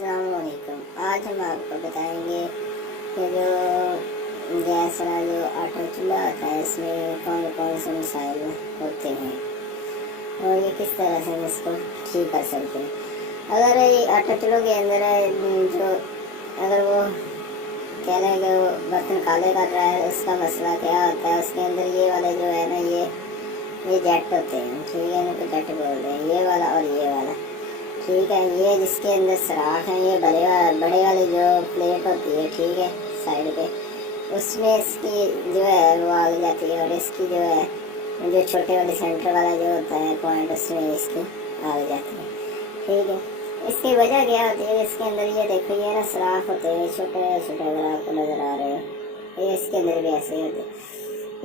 अस्सलामुअलैकुम। आज हम आपको बताएंगे कि जो गैस वाला जो आटा चूल्हा होता है इसमें कौन कौन से मसाइल होते हैं और ये किस तरह से हम इसको ठीक कर सकते हैं। अगर ये आटा चूल्हे के अंदर जो अगर वो कह रहे हैं कि वो बर्तन काले कर रहा है, उसका मसला क्या होता है, उसके अंदर ये वाले जो है ना ये जेट होते हैं, ठीक है, इनको जेट बोलते हैं, ये वाला और ये वाला, ठीक है। ये जिसके अंदर सराख है, ये बड़े वाली जो प्लेट होती है, ठीक है, साइड पे, उसमें इसकी जो है वो आग जाती है और इसकी जो है जो छोटे वाले सेंटर वाला जो होता है पॉइंट, उसमें इसकी आग जाती है, ठीक है। इसकी वजह क्या होती है, इसके अंदर ये देखो ये ना सराख होते हैं छोटे छोटे, अगर आपको नज़र आ रहे हो, ये इसके अंदर भी ऐसे ही होते हैं।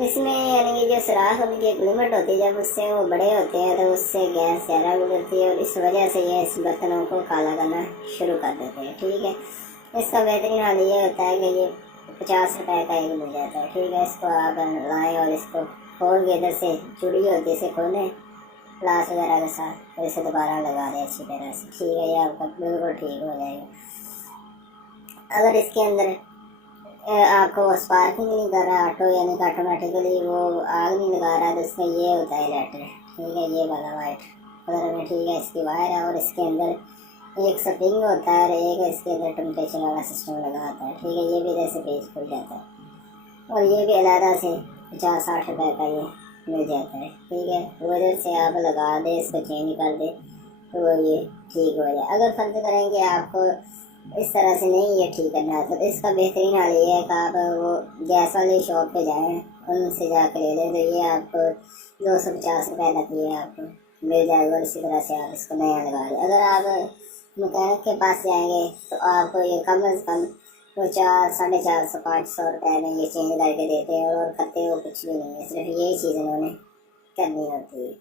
इसमें यानी कि जो सराख उनकी एक लिमिट होती है, जब उससे वो बड़े होते हैं तो उससे गैस ज़्यादा गुजरती है और इस वजह से ये इस बर्तनों को काला करना शुरू कर देते हैं, ठीक है। इसका बेहतरीन हाल ये होता है कि ये 50 रुपए का एक मिल जाता है, ठीक है। इसको आप लाएँ और इसको खोल के इधर से चूड़ी होती है इसे खोलें प्लास वगैरह के साथ और इसे दोबारा लगा दें अच्छी तरह से, ठीक है, ये आपका बिल्कुल ठीक हो जाएगा। अगर इसके अंदर आपको स्पार्किंग नहीं कर रहा ऑटो, यानी कि ऑटोमेटिकली वो आग नहीं लगा रहा, तो इसमें ये होता है लेटर, ठीक है, ये वाला वाइट कलर में, ठीक है। इसकी वायर है और इसके अंदर एक स्प्रिंग होता है और एक इसके अंदर टेम्परेचर वाला सिस्टम लगा होता है, ठीक है। ये भी इधर से पेज खुल जाता है और ये भी अलहदा से 50-60 रुपये का ये मिल जाता है, ठीक है। वो इधर से आप लगा दें, इसको चेंज कर दें तो ये ठीक हो जाए। अगर फर्ज करेंगे आपको इस तरह से नहीं ये ठीक करना है, तो इसका बेहतरीन हाल ये है कि आप वो गैस वाली शॉप पे जाएं, उनसे जाकर ले लें, तो ये आपको 250 रुपये तक ये आपको मिल जाएगा और इसी तरह से आप इसको नया लगा लें। अगर आप मैकेनिक के पास जाएंगे तो आपको ये कम से कम वो 400-450-500 रुपये में ये चेंज करके देते हैं और करते वो कुछ भी नहीं है, सिर्फ यही चीज़ उन्होंने करनी होती है।